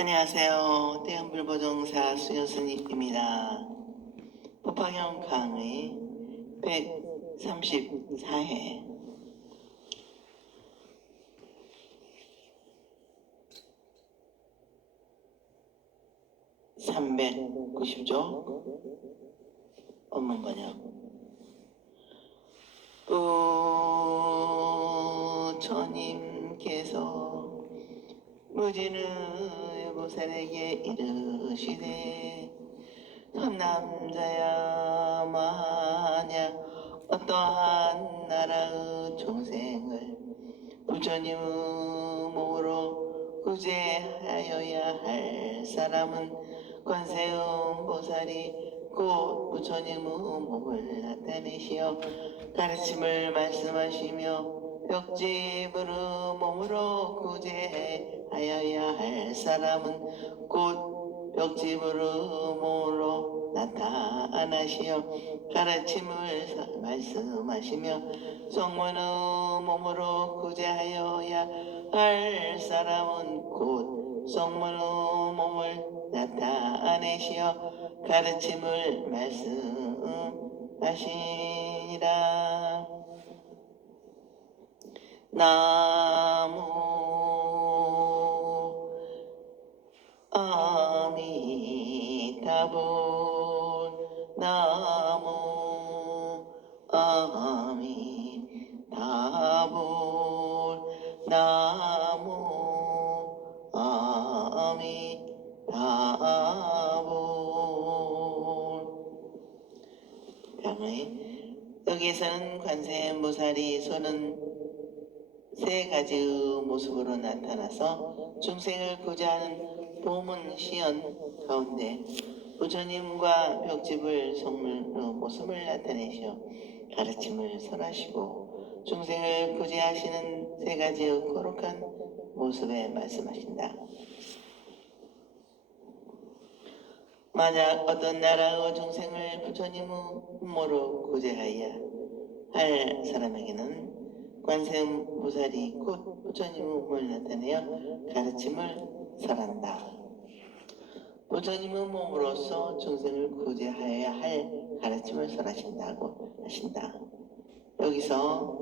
안녕하세요. 대형불보정사 수여스님입니다. 법화경 강의 134회 390조 원문 번역. 부처님께서 무진의 보살에게 이르시되, 선남자야 만약 어떠한 나라의众생을 부처님의 몸으로 구제하여야 할 사람은 관세음 보살이 곧 부처님의 몸을 나타내시어 가르침을 말씀하시며, 벽지부르 몸으로 구제하여야 할 사람은 곧 벽지부르 몸으로 나타나시어 가르침을 말씀하시며, 성문의 몸으로 구제하여야 할 사람은 곧 성문의 몸을 나타내시어 가르침을 말씀하시니라. 나무 아미타불 나무 아미타불 나무 아미타불. 여기에서는 관세음보살이 손은 세 가지의 모습으로 나타나서 중생을 구제하는 보문 시연 가운데 부처님과 벽집을 성물의 모습을 나타내시어 가르침을 설하시고 중생을 구제하시는 세 가지의 거룩한 모습에 말씀하신다. 만약 어떤 나라의 중생을 부처님의 hum모로 구제하여야 할 사람에게는 관세음보살이 곧 부처님의 몸을 나타내어 가르침을 설한다. 부처님의 몸으로서 중생을 구제하여야 할 가르침을 설하신다고 하신다. 여기서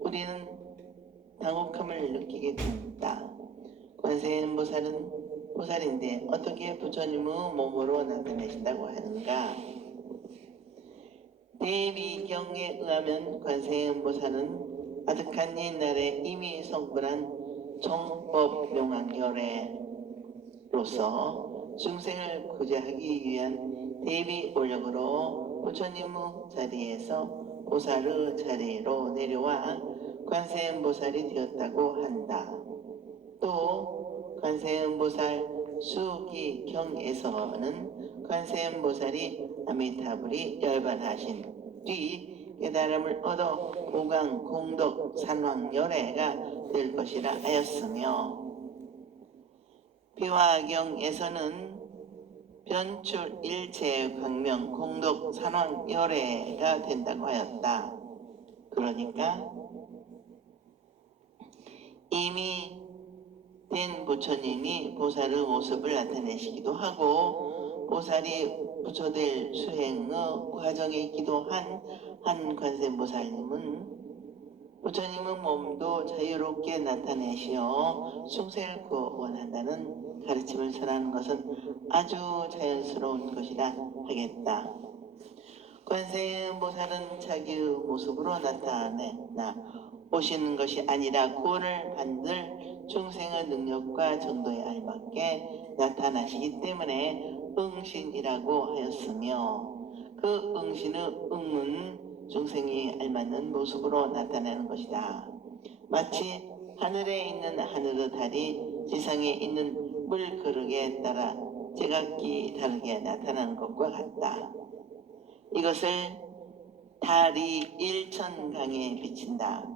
우리는 당혹함을 느끼게 된다. 관세음보살은 보살인데 어떻게 부처님의 몸으로 나타내신다고 하는가? 대비경에 의하면 관세음보살은 아득한 옛날에 이미 성불한 정법명왕열애로서 중생을 구제하기 위한 대비 올력으로 부처님의 자리에서 보살의 자리로 내려와 관세음보살이 되었다고 한다. 또 관세음보살 수기경에서는 관세음보살이 아미타불이 열반하신 뒤 깨달음을 얻어 보강 공덕 산왕열애가 될 것이라 하였으며, 비화경에서는 변출 일체 광명 공덕 산왕열애가 된다고 하였다. 그러니까 이미 된 부처님이 보살의 모습을 나타내시기도 하고 보살이 부처될 수행의 과정이기도 한 관세음보살님은 부처님의 몸도 자유롭게 나타내시어 중생을 구원한다는 가르침을 설하는 것은 아주 자연스러운 것이라 하겠다. 관세음보살은 자기의 모습으로 나타나 오시는 것이 아니라 구원을 받을 중생의 능력과 정도에 알맞게 나타나시기 때문에 응신이라고 하였으며, 그 응신의 응은 중생이 알맞는 모습으로 나타나는 것이다. 마치 하늘에 있는 하늘의 달이 지상에 있는 물그릇에 따라 제각기 다르게 나타나는 것과 같다. 이것을 달이 일천강에 비친다.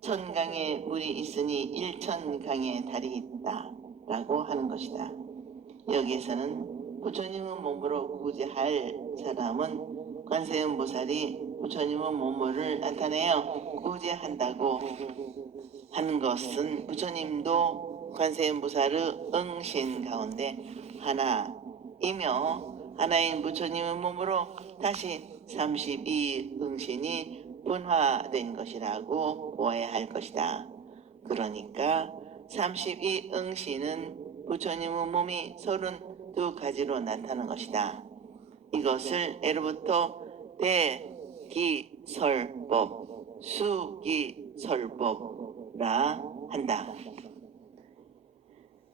천강에 물이 있으니 일천강에 달이 있다 라고 하는 것이다. 여기에서는 부처님의 몸으로 구제할 사람은 관세음보살이 부처님의 몸을 나타내어 구제한다고 하는 것은 부처님도 관세음보살의 응신 가운데 하나이며 하나인 부처님의 몸으로 다시 32 응신이 분화된 것이라고 보아야 할 것이다. 그러니까 32 응신은 부처님의 몸이 32가지로 나타나는 것이다. 이것을 예로부터 대기설법, 수기설법라 한다.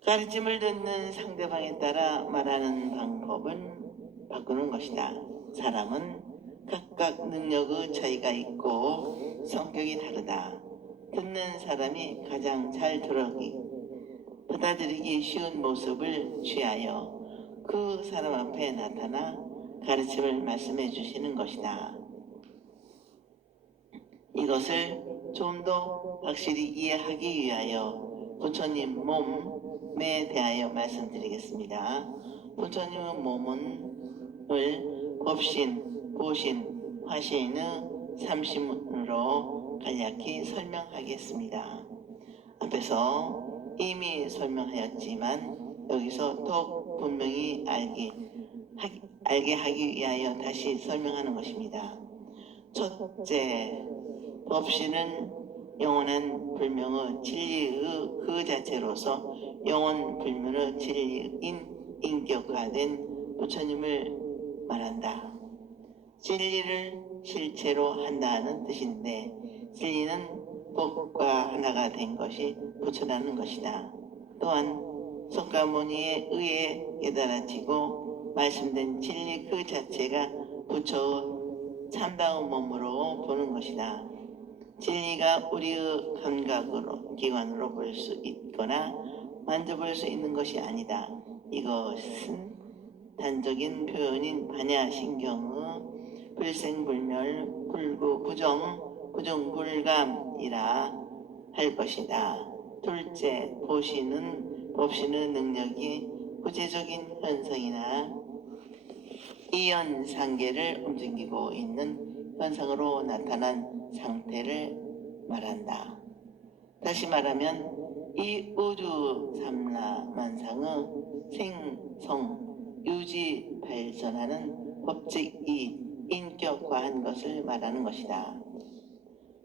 가르침을 듣는 상대방에 따라 말하는 방법은 바꾸는 것이다. 사람은 각각 능력의 차이가 있고 성격이 다르다. 듣는 사람이 가장 잘 받아들이기 쉬운 모습을 취하여 그 사람 앞에 나타나 가르침을 말씀해 주시는 것이다. 이것을 좀 더 확실히 이해하기 위하여 부처님 몸에 대하여 말씀드리겠습니다. 부처님의 몸은 법신, 보신, 화신의 30문으로 간략히 설명하겠습니다. 앞에서 이미 설명하였지만 여기서 더 분명히 알게 하기 위하여 다시 설명하는 것입니다. 첫째, 법신은 영원한 불명의 진리의 그 자체로서 영원 불멸의 진리인 인격화된 부처님을 말한다. 진리를 실체로 한다는 뜻인데 진리는 법과 하나가 된 것이 부처라는 것이다. 또한 석가모니에 의해 깨달아지고 말씀된 진리 그 자체가 부처의 참다운 몸으로 보는 것이다. 진리가 우리의 감각으로 기관으로 볼 수 있거나 만져볼 수 있는 것이 아니다. 이것은 단적인 표현인 반야신경의 불생불멸 부정불감이라 할 것이다. 둘째, 법신의 능력이 구체적인 현상이나 이연상계를 움직이고 있는 현상으로 나타난 상태를 말한다. 다시 말하면 이 우주 삼라만상의 생성, 유지, 발전하는 법칙이 인격화한 것을 말하는 것이다.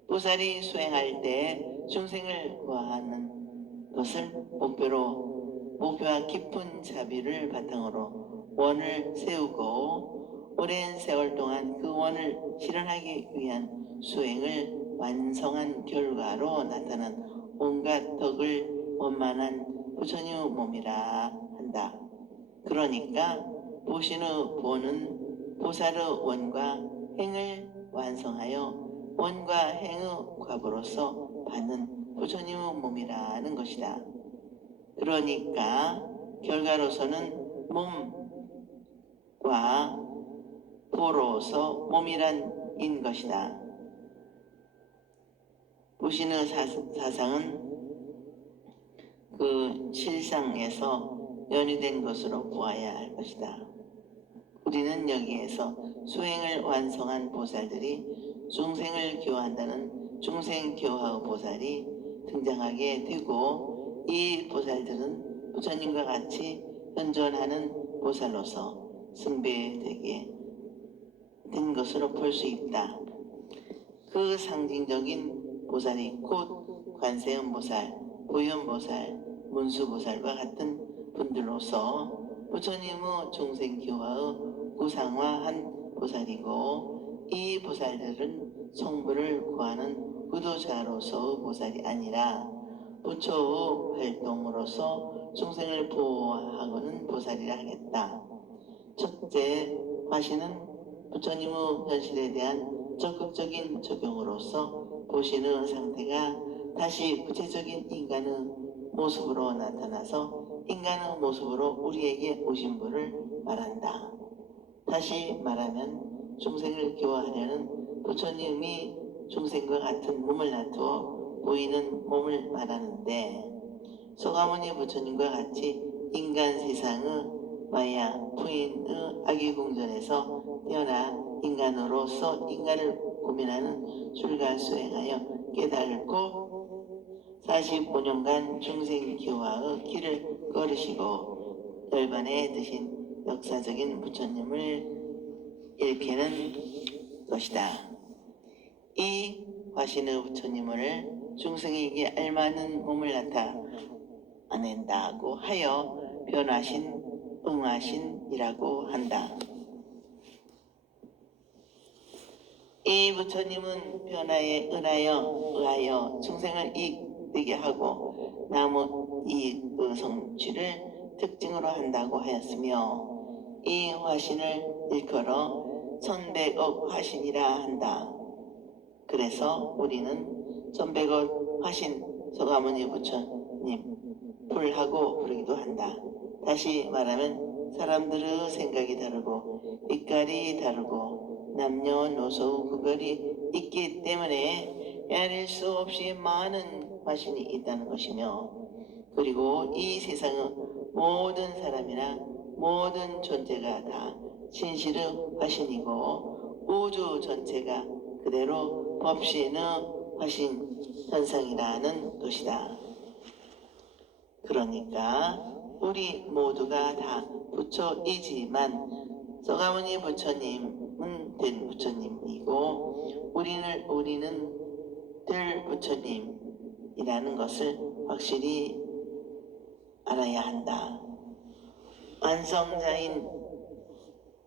보살이 수행할 때 중생을 구하는 것을 목표와 깊은 자비를 바탕으로 원을 세우고 오랜 세월 동안 그 원을 실현하기 위한 수행을 완성한 결과로 나타난 온갖 덕을 원만한 부처님의 몸이라 한다. 그러니까 보신의 본은 보살의 원과 행을 완성하여 원과 행의 과보로서 받는 부처님의 몸이라는 것이다. 그러니까 결과로서는 몸과 보로서 몸이란 인 것이다. 보신의 사상은 그 실상에서 연유된 것으로 보아야 할 것이다. 우리는 여기에서 수행을 완성한 보살들이 중생을 교화한다는 중생교화 보살이 등장하게 되고 이 보살들은 부처님과 같이 현존하는 보살로서 숭배되게 된 것으로 볼 수 있다. 그 상징적인 보살이 곧 관세음보살, 보현보살, 문수보살과 같은 분들로서 부처님의 중생교화의 구상화한 보살이고 이 보살들은 성불을 구하는 구도자로서의 보살이 아니라 부처의 활동으로서 중생을 보호하고는 보살이라 하겠다. 첫째, 화신은 부처님의 현실에 대한 적극적인 적용으로서 보신의 상태가 다시 구체적인 인간의 모습으로 나타나서 인간의 모습으로 우리에게 오신 분을 말한다. 다시 말하면 중생을 교화하려는 부처님이 중생과 같은 몸을 놔두어 보이는 몸을 말하는데 소가모니 부처님과 같이 인간 세상의 마야 부인의 악의궁전에서 태어나 인간으로서 인간을 고민하는 출가 수행하여 깨달고 45년간 중생교화의 길을 걸으시고 열반에 드신 역사적인 부처님을 일깨는 것이다. 이 화신의 부처님을 중생에게 알맞는 몸을 나타낸다고 하여 변화신, 응화신이라고 한다. 이 부처님은 변화에 의하여 중생을 이익되게 하고 남의 이익의 성취를 특징으로 한다고 하였으며 이 화신을 일컬어 천백억 화신이라 한다. 그래서 우리는 천백억 화신 서가모니 부처님 불하고 부르기도 한다. 다시 말하면 사람들의 생각이 다르고 빛깔이 다르고 남녀노소 구별이 있기 때문에 헤아릴 수 없이 많은 화신이 있다는 것이며, 그리고 이 세상의 모든 사람이나 모든 존재가 다 진실의 화신이고 우주 전체가 그대로 법신의 화신 현상이라는 것이다. 그러니까 우리 모두가 다 부처이지만 서가모니 부처님은 된 부처님이고 우리는 될 부처님이라는 것을 확실히 알아야 한다.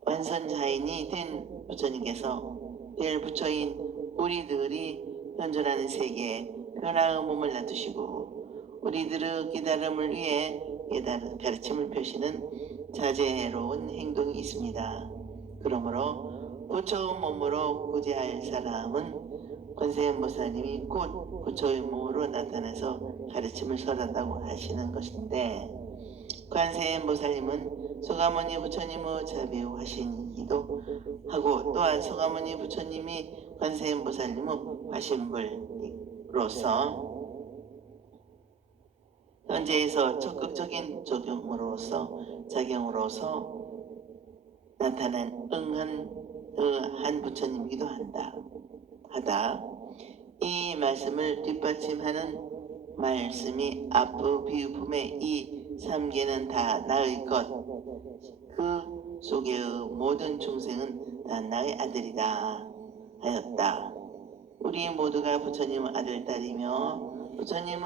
완선자인이 된 부처님께서 될 부처인 우리들이 현존하는 세계에 변화의 몸을 놔두시고 우리들의 깨달음을 위해 가르침을 펴시는 자제로운 행동이 있습니다. 그러므로 부처의 몸으로 구제할 사람은 관세음보살님이 곧 부처의 몸으로 나타나서 가르침을 설한다고 하시는 것인데, 관세음보살님은 서가모니 부처님의 자비의 화신이기도 하고 또한 서가모니 부처님이 관세음보살님의 화신불로서 현재에서 적극적인 작용으로서 나타난 한 부처님이기도 하다. 이 말씀을 뒷받침하는 말씀이 앞의 비유품의 이 3개는 다 나의 것, 그 속의 모든 중생은 다 나의 아들이다 하였다. 우리 모두가 부처님의 아들, 딸이며 부처님의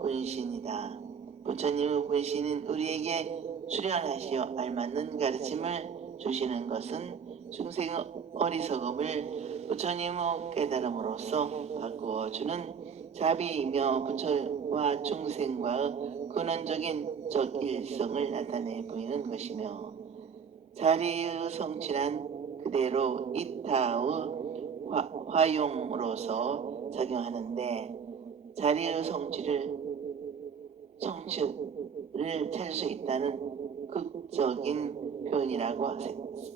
분신이다. 부처님의 분신인 우리에게 수련하시어 알맞는 가르침을 주시는 것은 중생의 어리석음을 부처님의 깨달음으로써 바꾸어주는 자비이며 부처와 중생과의 근원적인 적일성을 나타내 보이는 것이며, 자리의 성취란 그대로 이타의 화용으로서 작용하는데, 자리의 성취를 찾을 수 있다는 극적인 표현이라고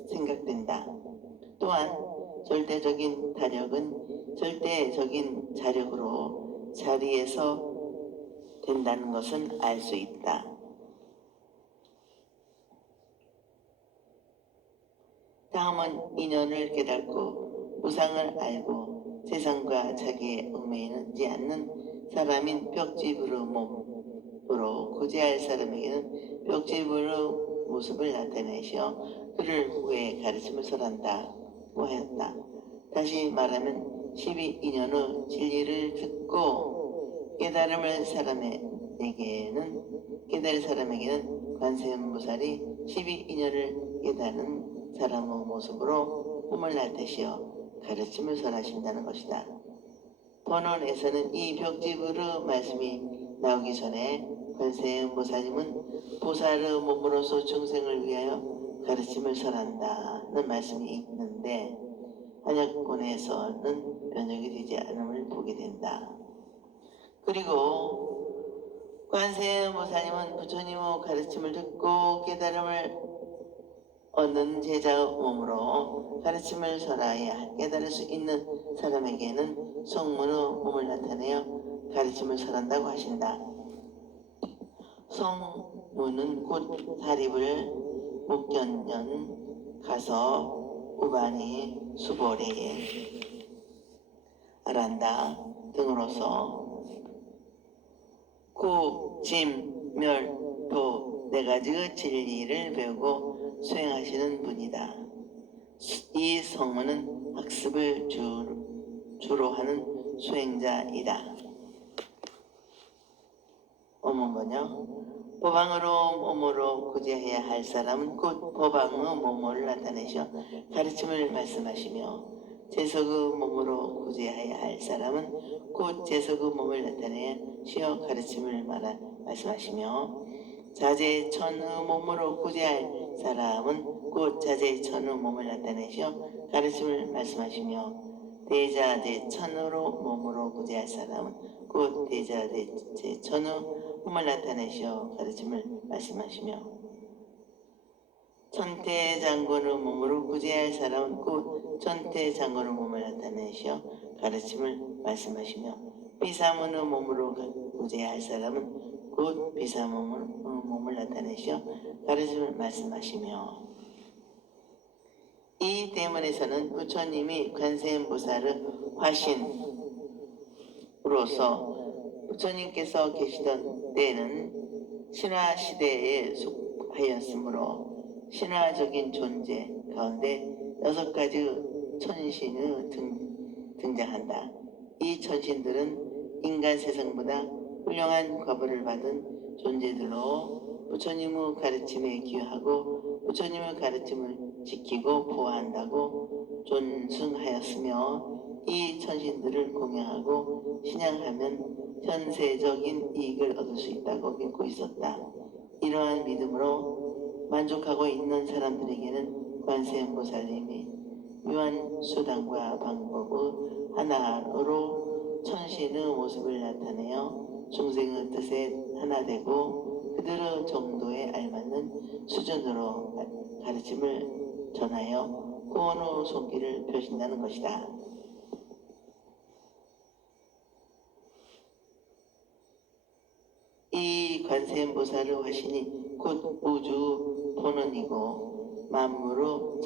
생각된다. 또한 절대적인 타력은 절대적인 자력으로 자리에서 된다는 것은 알 수 있다. 다음은 인연을 깨닫고 우상을 알고 세상과 자기의 얽매이지 않는 사람인 벽지부의 몸으로 구제할 사람에게는 벽지부의 모습을 나타내시어 그를 후에 가르침을 설한다고 하였다. 다시 말하면 12인연의 진리를 듣고 깨달을 사람에게는 관세음보살이 12인연을 깨닫는 사람의 모습으로 몸을 나타내시어 가르침을 설하신다는 것이다. 본원에서는 이 벽지부의 말씀이 나오기 전에 관세음보살님은 보살의 몸으로서 중생을 위하여 가르침을 설한다는 말씀이 있는데 한약본에서는 변형이 되지 않음을 보게 된다. 그리고 관세음보살님은 부처님의 가르침을 듣고 깨달음을 얻는 제자의 몸으로 가르침을 설하여 깨달을 수 있는 사람에게는 성문의 몸을 나타내어 가르침을 설한다고 하신다. 성문은 곧 사립을 목견년 가서 우반이 수보리 아란다 등으로서 구, 진, 멸, 도 네 가지의 진리를 배우고 수행하시는 분이다. 이 성문은 학습을 주로 하는 수행자이다. 어머머냐? 법왕으로 몸으로 구제해야 할 사람은 곧 법왕의 몸을 나타내셔 가르침을 말씀하시며, 제석의 몸으로 구제해야 할 사람은 곧 제석의 몸을 나타내시어 가르침을 말씀하시며, 자제천의 몸으로 구제할 사람은 곧 자제천의 몸을 나타내시어 가르침을 말씀하시며, 대자대천으로 몸으로 구제할 사람은 곧 대자대천의 몸을 나타내시어 가르침을 말씀하시며, 천태장군의 몸으로 구제할 사람은 곧 천태장군의 몸을 나타내시어 가르침을 말씀하시며, 비사문의 몸으로 구제할 사람은 곧 비사문의 몸을 나타내시어 가르침을 말씀하시며, 이 대문에서는 부처님이 관세음보살의 화신으로서 부처님께서 계시던 때는 신화 시대에 속하였으므로 신화적인 존재 가운데 6가지 천신이 등장한다. 이 천신들은 인간 세상보다 훌륭한 과보를 받은 존재들로 부처님의 가르침에 기여하고 부처님의 가르침을 지키고 보호한다고 존숭하였으며, 이 천신들을 공양하고 신앙하면 현세적인 이익을 얻을 수 있다고 믿고 있었다. 이러한 믿음으로 만족하고 있는 사람들에게는 관세음보살님이 묘한 수단과 방법의 하나로 천신의 모습을 나타내어 중생의 뜻에 하나 되고 그들의 정도에 알맞는 수준으로 가르침을 전하여 구원의 손길을 펴신다는 것이다. 이 관세음보살의 화신이 곧 우주 본원이고 만물의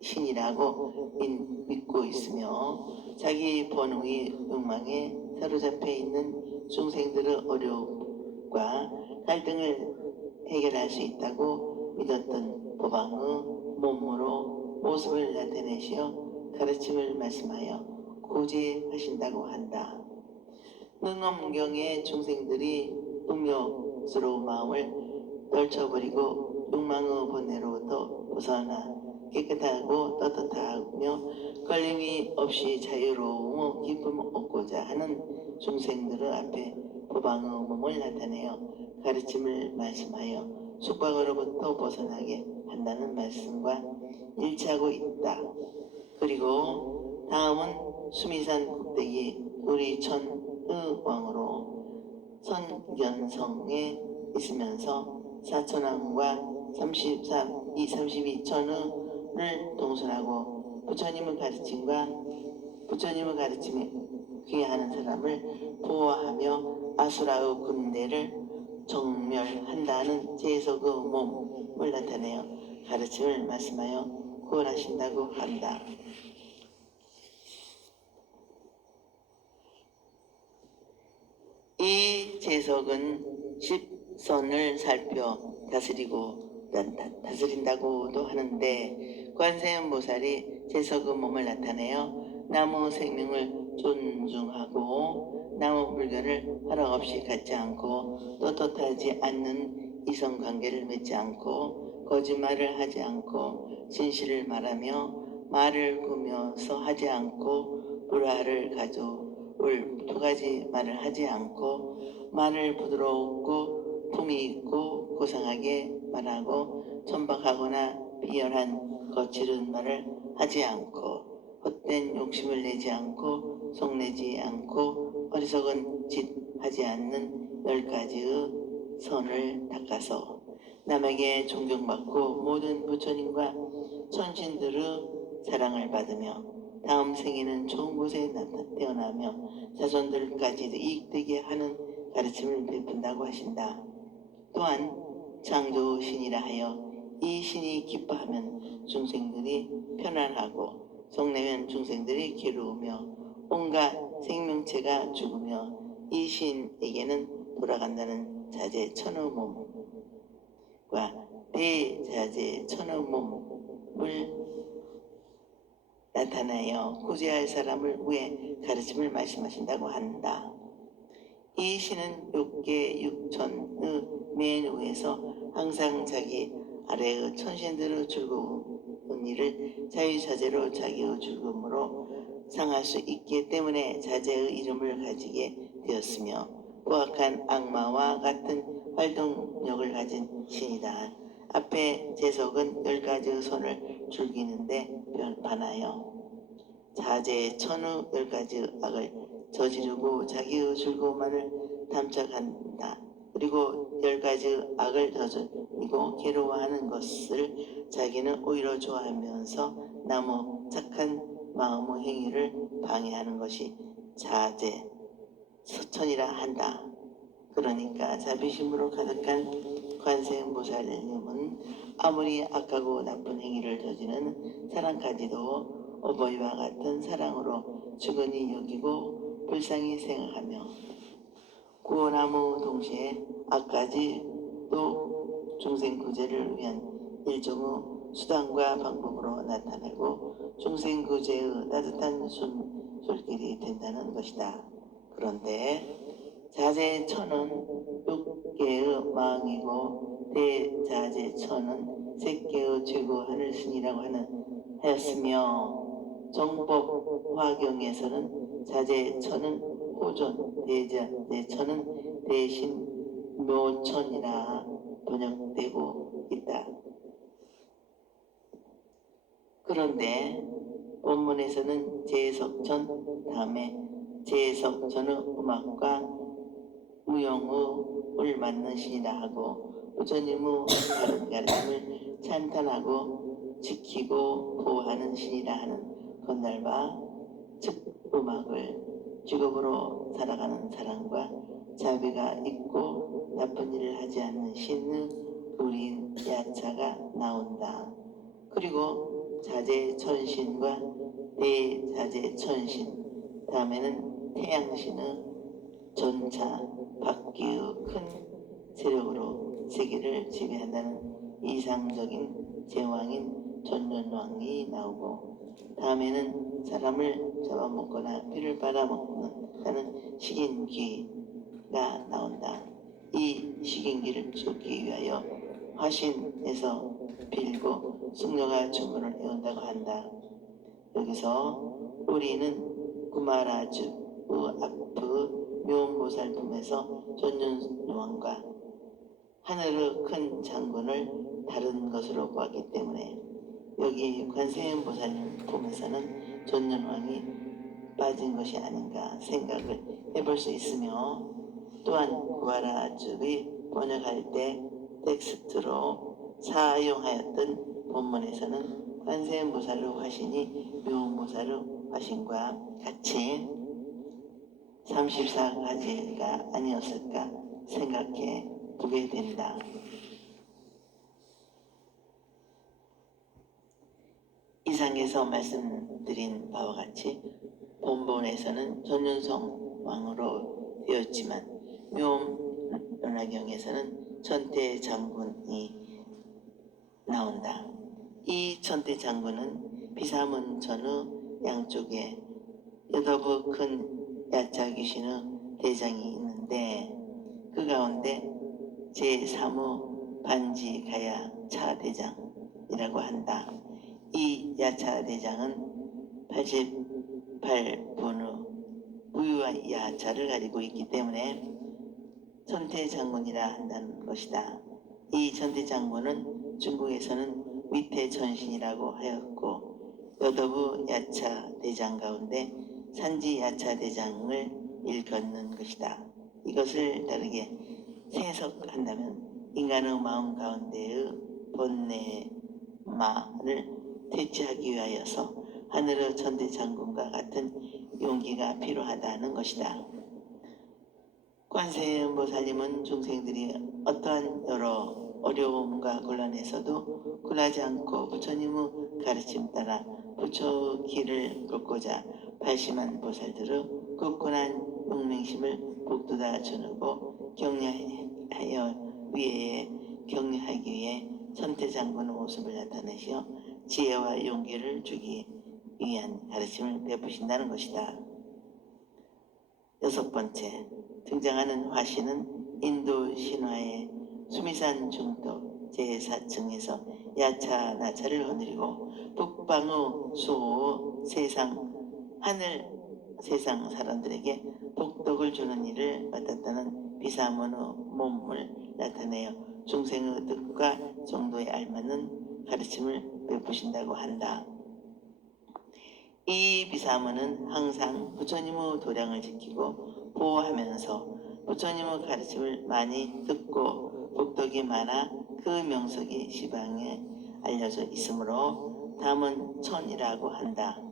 창조신이라고 믿고 있으며, 자기 본능의 욕망에 사로잡혀 있는 중생들의 어려움과 갈등을 해결할 수 있다고 믿었던 법왕의 몸으로 모습을 나타내시어 가르침을 말씀하여 구제하신다고 한다. 능엄경의 중생들이 음욕스러운 마음을 떨쳐버리고 욕망의 번뇌로부터 벗어나 깨끗하고 떳떳하며 걸림이 없이 자유로움의 기쁨을 얻고자 하는 중생들의 앞에 법왕의 몸을 나타내어 가르침을 말씀하여 숙박으로부터 벗어나게 한다는 말씀과 일치하고 있다. 그리고 다음은 수미산 꼭대기 우리천의 왕으로 선견성에 있으면서 사천왕과 32천을 동선하고 부처님의 가르침에 귀하는 사람을 보호하며 아수라의 군대를 정멸한다는 제석의 몸을 나타내어 가르침을 말씀하여 구원하신다고 한다. 이 제석은 10선을 살펴 다스린다고도 하는데, 관세음보살이 제석의 몸을 나타내어 나무 생명을 존중하고 나무 불교를 허락 없이 갖지 않고 떳떳하지 않는 이성관계를 맺지 않고 거짓말을 하지 않고 진실을 말하며 말을 꾸며서 하지 않고 불화를 가져올 2가지 말을 하지 않고 말을 부드럽고 품위 있고 고상하게 말하고 천박하거나 비열한 거칠은 말을 하지 않고 헛된 욕심을 내지 않고 속내지 않고 어리석은 짓 하지 않는 10가지의 선을 닦아서 남에게 존경받고 모든 부처님과 천신들의 사랑을 받으며 다음 생에는 좋은 곳에 태어나며 자손들까지도 이익되게 하는 가르침을 베푼다고 하신다. 또한 창조신이라 하여 이 신이 기뻐하면 중생들이 편안하고 속내면 중생들이 괴로우며 온갖 생명체가 죽으며 이 시인에게는 돌아간다는 자재 천의 몸과 대자재 천의 몸을 나타내어 구제할 사람을 위해 가르침을 말씀하신다고 한다. 이 시는 육계 육천의 맨 위에서 항상 자기 아래의 천신들의 즐거운 일을 자유자재로 자기의 즐거움으로 상할 수 있기 때문에 자재의 이름을 가지게 되었으며 포악한 악마와 같은 활동력을 가진 신이다. 앞에 제석은 10가지의 손을 즐기는데 반하여 자재의 천의 10가지 악을 저지르고 자기의 즐거움만을 탐착한다. 그리고 10가지 악을 저지르고 괴로워하는 것을 자기는 오히려 좋아하면서 남의 착한 마음의 행위를 방해하는 것이 자재 천이라 한다. 그러니까 자비심으로 가득한 관세음보살님은 아무리 악하고 나쁜 행위를 저지르는 사람까지도 어버이와 같은 사랑으로 주거니 여기고 불쌍히 생각하며 구원함의 동시에 악까지도 중생 구제를 위한 일종의 수단과 방법으로 나타내고 중생 구제의 따뜻한 손길이 된다는 것이다. 그런데 자재천은 6개의 망이고 대자재천은 3개의 최고 하늘신이라고 하였으며 정법 화경에서는 자재천은 호존, 대자재천은 대신 묘천이라 번역되고 있다. 그런데 본문에서는 제석천 다음에 제석천의 음악과 무용을 맞는 신이라 하고 부처님의 다른 가르침을 찬탄하고 지키고 보호하는 신이라 하는 건달바 즉 음악을 직업으로 살아가는 사람과 자비가 있고 나쁜 일을 하지 않는 신의 우린 야차가 나온다. 그리고 자재천신과 대자재천신 다음에는 태양신의 전차 바퀴의 큰 세력으로 세계를 지배한다는 이상적인 제왕인 전년왕이 나오고 다음에는 사람을 잡아먹거나 피를 빨아먹는 식인귀가 나온다. 이 식인귀를 쫓기 위하여 화신에서 빌고 승려가 주문을 해온다고 한다. 여기서 우리는 구마라주의 앞의 묘보살 품에서 전년왕과 하늘의 큰 장군을 다른 것으로 보았기 때문에 여기 관세음보살 품에서는 전년왕이 빠진 것이 아닌가 생각을 해볼 수 있으며 또한 구하라주의 번역할 때 텍스트로 사용하였던 본문에서는 관세음보살의 화신이 묘보살의 화신과 같이 34가지가 아니었을까 생각해 보게 된다. 이상에서 말씀드린 바와 같이 본본에서는 전윤성 왕으로 되었지만 묘연화경에서는 천태 장군이 나온다. 이 천태 장군은 비사문천의 양쪽에 8의 큰 야차 귀신의 대장이 있는데 그 가운데 제3의 반지가야 차대장이라고 한다. 이 야차 대장은 88분의 부유한 야차를 가지고 있기 때문에 천태장군이라 한다는 것이다. 이 천태장군은 중국에서는 위태천신이라고 하였고 여덕의 야차 대장 가운데 산지 야차 대장을 일컫는 것이다. 이것을 다르게 해석한다면 인간의 마음 가운데의 번뇌마를 퇴치하기 위하여서 하늘의 천대장군과 같은 용기가 필요하다는 것이다. 관세음보살님은 중생들이 어떠한 여러 어려움과 곤란에서도 굴하지 않고 부처님의 가르침 따라 부처 길을 걷고자 발심한 보살들의 굳건한 용맹심을 복돋아 주고 격려하여 위에 격려하기 위해 천태장군의 모습을 나타내시어 지혜와 용기를 주기 위한 가르침을 베푸신다는 것이다. 여섯 번째, 등장하는 화신은 인도 신화의 수미산 중도 제4층에서 야차 나차를 거느리고 북방의 수호 하늘 세상 사람들에게 복덕을 주는 일을 맡았다는 비사문의 몸을 나타내어 중생의 뜻과 정도에 알맞는 가르침을 베푸신다고 한다. 이 비사문은 항상 부처님의 도량을 지키고 보호하면서 부처님의 가르침을 많이 듣고 복덕이 많아 그 명석이 시방에 알려져 있으므로 담은 천이라고 한다.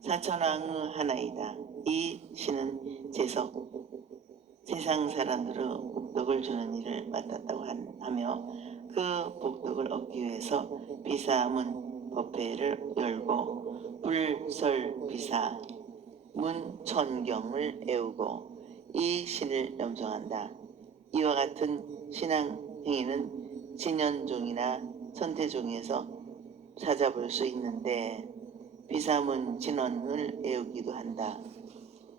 사천왕의 하나이다. 이 신은 세상 사람들의 복덕을 주는 일을 맡았다고 하며 그 복덕을 얻기 위해서 비사문 법회를 열고 불설비사 문천경을 애우고 이 신을 염송한다. 이와 같은 신앙 행위는 진연종이나 천태종에서 찾아볼 수 있는데 비사문 진원을 애우기도 한다.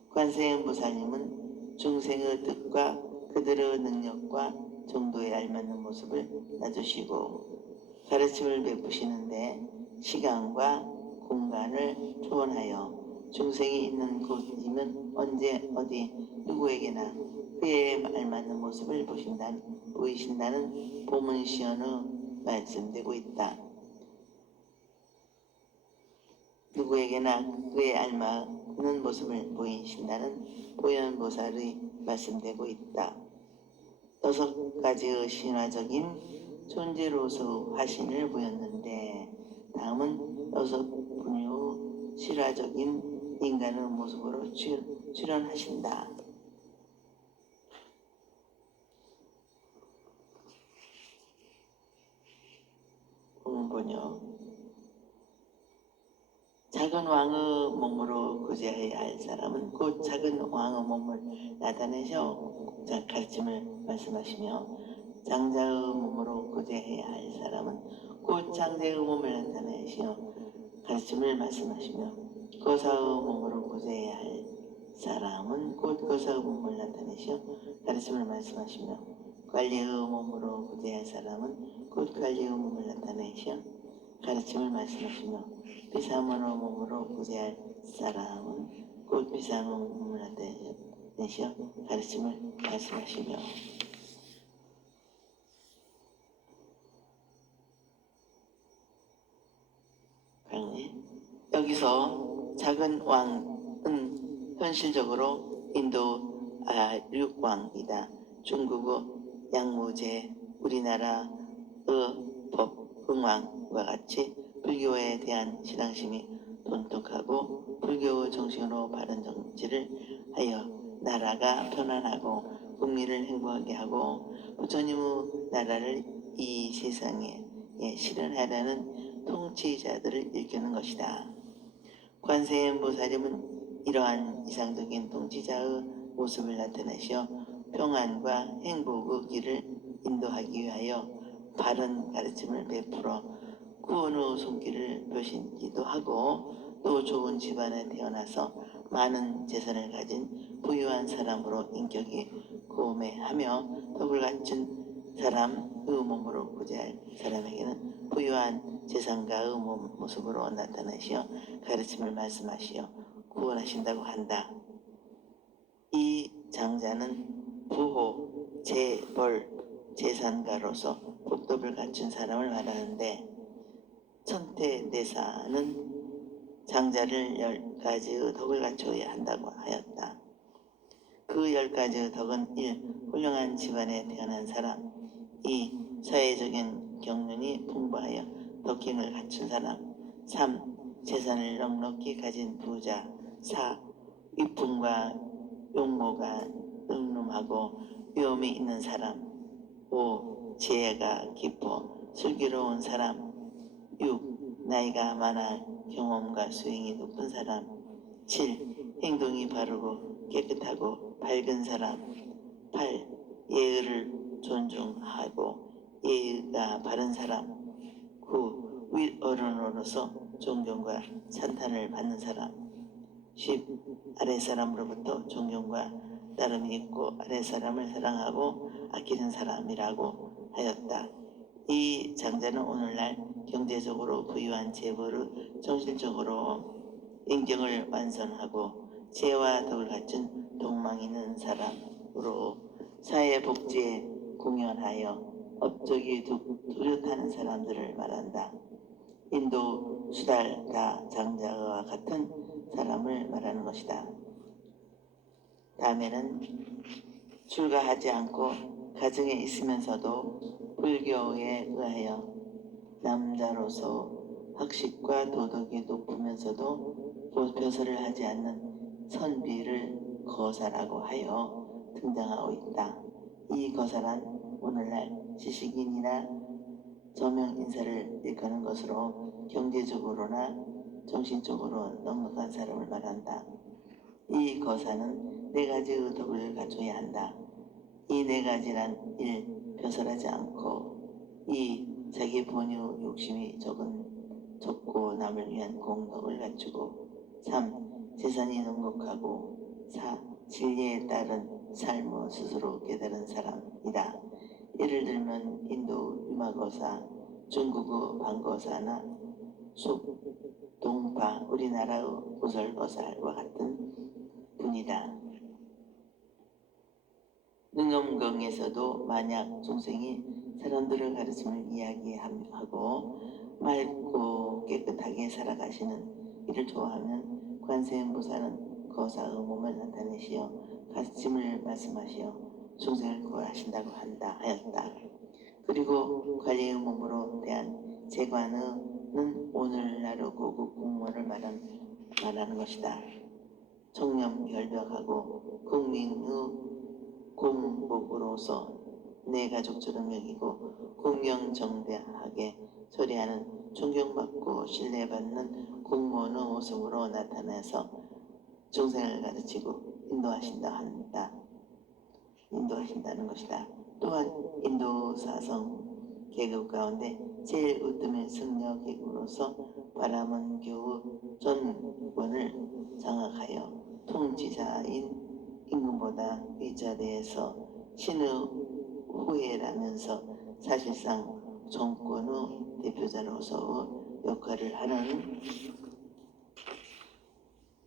관세음보살님은 중생의 뜻과 그들의 능력과 정도에 알맞는 모습을 놔주시고 가르침을 베푸시는데 시간과 공간을 초월하여 중생이 있는 곳이면 언제 어디 누구에게나 그에 알맞는 모습을 보이신다는 보문시연의 말씀되고 있다. 누구에게나 그에 알맞는 모습을 보이신다는 보현보살의 말씀되고 있다. 여섯 가지의 신화적인 존재로서 화신을 보였는데 다음은 여섯 분의 실화적인 인간의 모습으로 출현하신다. 번역 작은 왕의 몸으로 구제해야 할 사람은 곧 작은 왕의 몸을 나타내셔 가르침을 말씀하시며 장자의 몸으로 구제해야 할 사람은 곧 장자의 몸을 나타내시어 가르침을 말씀하시며 거사의 몸으로 구제해야 할 사람은 곧 거사의 몸을 나타내시어 가르침을 말씀하시며 관리의 몸으로 구제할 사람은 곧 관리의 몸을 나타내시어 가르침을 말씀하시며 비사문의 몸으로 구제할 사람은 곧 비사문의 몸을 나타내시어 가르침을 말씀하시며 여기서 작은 왕은 현실적으로 인도 아륙왕이다. 중국의 양무제, 우리나라의 법흥왕과 같이 불교에 대한 신앙심이 돈독하고 불교의 정신으로 바른 정치를 하여 나라가 편안하고 국민을 행복하게 하고 부처님의 나라를 이 세상에 실현하려는 통치자들을 일컫는 것이다. 관세음보살님은 이러한 이상적인 통치자의 모습을 나타내시어 평안과 행복의 길을 인도하기 위하여 바른 가르침을 베풀어 구원의 손길을 펴시기도 하고 또 좋은 집안에 태어나서 많은 재산을 가진 부유한 사람으로 인격이 고매하며 덕을 갖춘 사람의 몸으로 구제할 사람에게는 부유한 재산가의 모습으로 나타나시어 가르침을 말씀하시어 구원하신다고 한다. 이 장자는 부호, 재벌, 재산가로서 복덕을 갖춘 사람을 말하는데 천태대사는 장자를 10가지의 덕을 갖춰야 한다고 하였다. 그 10가지의 덕은 1. 훌륭한 집안에 태어난 사람. 2. 사회적인 경륜이 풍부하여 덕행을 갖춘 사람. 3. 재산을 넉넉히 가진 부자. 4. 위풍과 용모가 늠름하고 위엄이 있는 사람. 5. 지혜가 깊어 슬기로운 사람. 6. 나이가 많아 경험과 수행이 높은 사람. 7. 행동이 바르고 깨끗하고 밝은 사람. 8. 예의를 존중하고 예의가 바른 사람. 9. 윗어른으로서 존경과 찬탄을 받는 사람. 10. 아랫사람으로부터 존경과 따름이 있고 아랫사람을 사랑하고 아끼는 사람이라고 하였다. 이 장자는 오늘날 경제적으로 부유한 재벌의 정신적으로 인격을 완성하고 지혜와 덕을 갖춘 동망 있는 사람으로 사회복지에 공헌하여 업적이 뚜렷하는 사람들을 말한다. 인도 수달다 장자와 같은 사람을 말하는 것이다. 다음에는 출가하지 않고 가정에 있으면서도 불교에 의하여 남자로서 학식과 도덕이 높으면서도 보표설을 하지 않는 선비를 거사라고 하여 등장하고 있다. 이 거사란 오늘날 지식인이나 저명 인사를 일컫는 것으로 경제적으로나 정신적으로 넉넉한 사람을 말한다. 이 거사는 4가지의 덕을 갖춰야 한다. 이 4가지란 1. 벼슬하지 않고 2. 자기 본유 욕심이 적고 남을 위한 공덕을 갖추고 3. 재산이 넉넉하고 4. 진리에 따른 삶을 스스로 깨달은 사람이다. 예를 들면 인도 유마거사, 중국의 방거사나 동파, 우리나라의 보살거사와 같은 분이다. 능엄경에서도 만약 중생이 사람들을 가르침을 이야기하고 맑고 깨끗하게 살아가시는 이를 좋아하면 관세음보살은 거사의 몸을 나타내시어 가르침을 말씀하시어 중생을 구하신다고 한다 하였다. 그리고 관리의 몸으로 대한 재관은 오늘날의 고급 공무원을 말하는 것이다. 청렴 결벽하고 국민의 공복으로서 내 가족처럼 여기고 공명정대하게 처리하는 존경받고 신뢰받는 공무원의 모습으로 나타나서 중생을 가르치고 인도하신다는 것이다. 또한 인도 사성 계급 가운데 제일 으뜸의 승려 계급으로서 바라문교의 전권을 장악하여 통치자인 임금보다 윗자리에서 신의 후예라면서 사실상 정권의 대표자로서 역할을 하는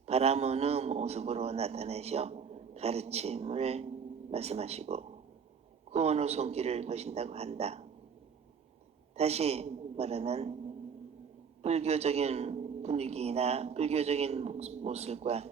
바라문의 모습으로 나타내셔 가르침을 말씀하시고 구원의 손길을 보신다고 한다. 다시 말하면 불교적인 분위기나 불교적인 모습과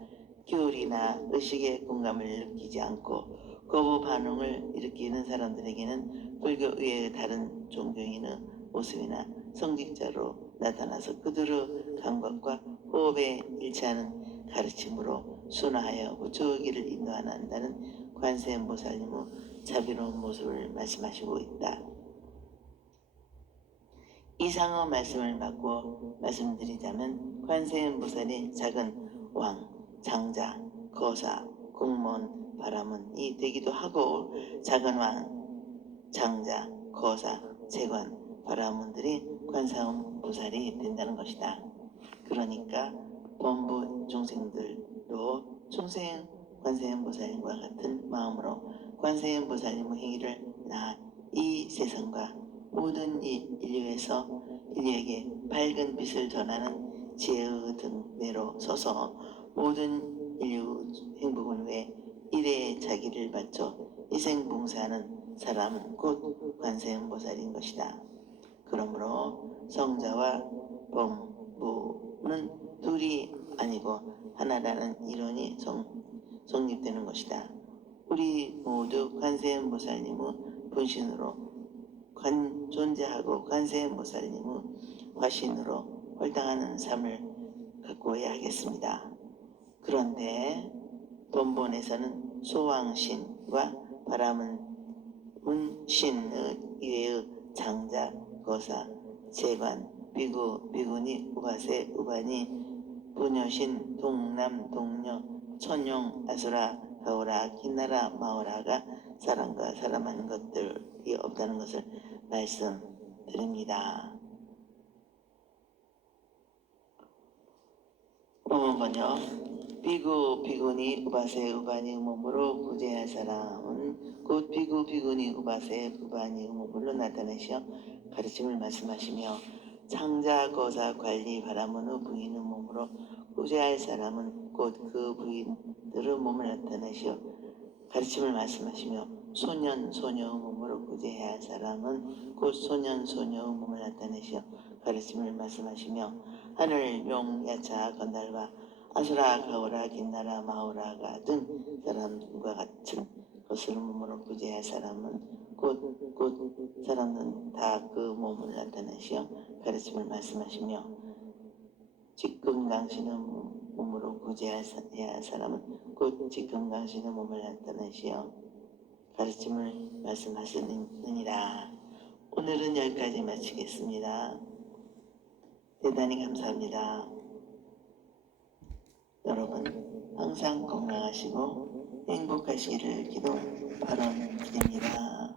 교리나 의식의 공감을 느끼지 않고 거부 반응을 일으키는 사람들에게는 불교 외의 다른 종교인의 모습이나 성직자로 나타나서 그들의 감각과 호흡에 일치하는 가르침으로 순화하여 부처의 길을 인도한다는 관세음보살님의 자비로운 모습을 말씀하시고 있다. 이상의 말씀을 바꾸어 말씀드리자면 관세음보살이 작은 왕, 장자, 거사, 공무원, 바라문이 되기도 하고 작은 왕, 장자, 거사, 재관, 바라문들이 관세음보살이 된다는 것이다. 그러니까 범부 중생들도 관세음보살님과 같은 마음으로 관세음보살님의 행위를 이 세상과 모든 인류에게 밝은 빛을 전하는 지혜의 등대로 서서 모든 인류 행복을 위해 일에 자기를 바쳐 희생봉사하는 사람은 곧 관세음보살인 것이다. 그러므로 성자와 범부는 둘이 아니고 하나라는 이론이 성립되는 것이다. 우리 모두 관세음보살님의 분신으로 존재하고 관세음보살님의 화신으로 활동하는 삶을 갖고야 하겠습니다. 그런데 본본에서는 소왕신과 바라문신의 이외의 장자, 거사, 재관, 비구, 비구니, 우바세, 우바니, 부녀신, 동남, 동녀, 천용, 아수라, 가오라 긴나라 마오라가 사람과 사람하는 것들이 없다는 것을 말씀드립니다. 본문 번역. 비구 비구니 우바세 우바니 몸으로 구제할 사람은 곧 비구 비구니 우바세 우바니 몸으로 나타내시어 가르침을 말씀하시며 창자 거사 관리 바라문의 부인의 몸으로 구제할 사람은 곧 그 부인들의 몸을 나타내시어 가르침을 말씀하시며 소년 소녀의 몸으로 구제해야 할 사람은 곧 소년 소녀의 몸을 나타내시어 가르침을 말씀하시며 하늘 용 야차 건달과 아수라 가오라 긴나라 마오라가 등 사람과 같은 것을 몸으로 구제할 사람은 곧 사람은 다 그 몸을 나타내시어 가르침을 말씀하시며 지금 당신의 몸으로 구제해야 할 사람은 곧 지금 당신의 몸을 나타내시어 가르침을 말씀하시느니라. 오늘은 여기까지 마치겠습니다. 대단히 감사합니다. 여러분 항상 건강하시고 행복하시기를 기도 발언드립니다.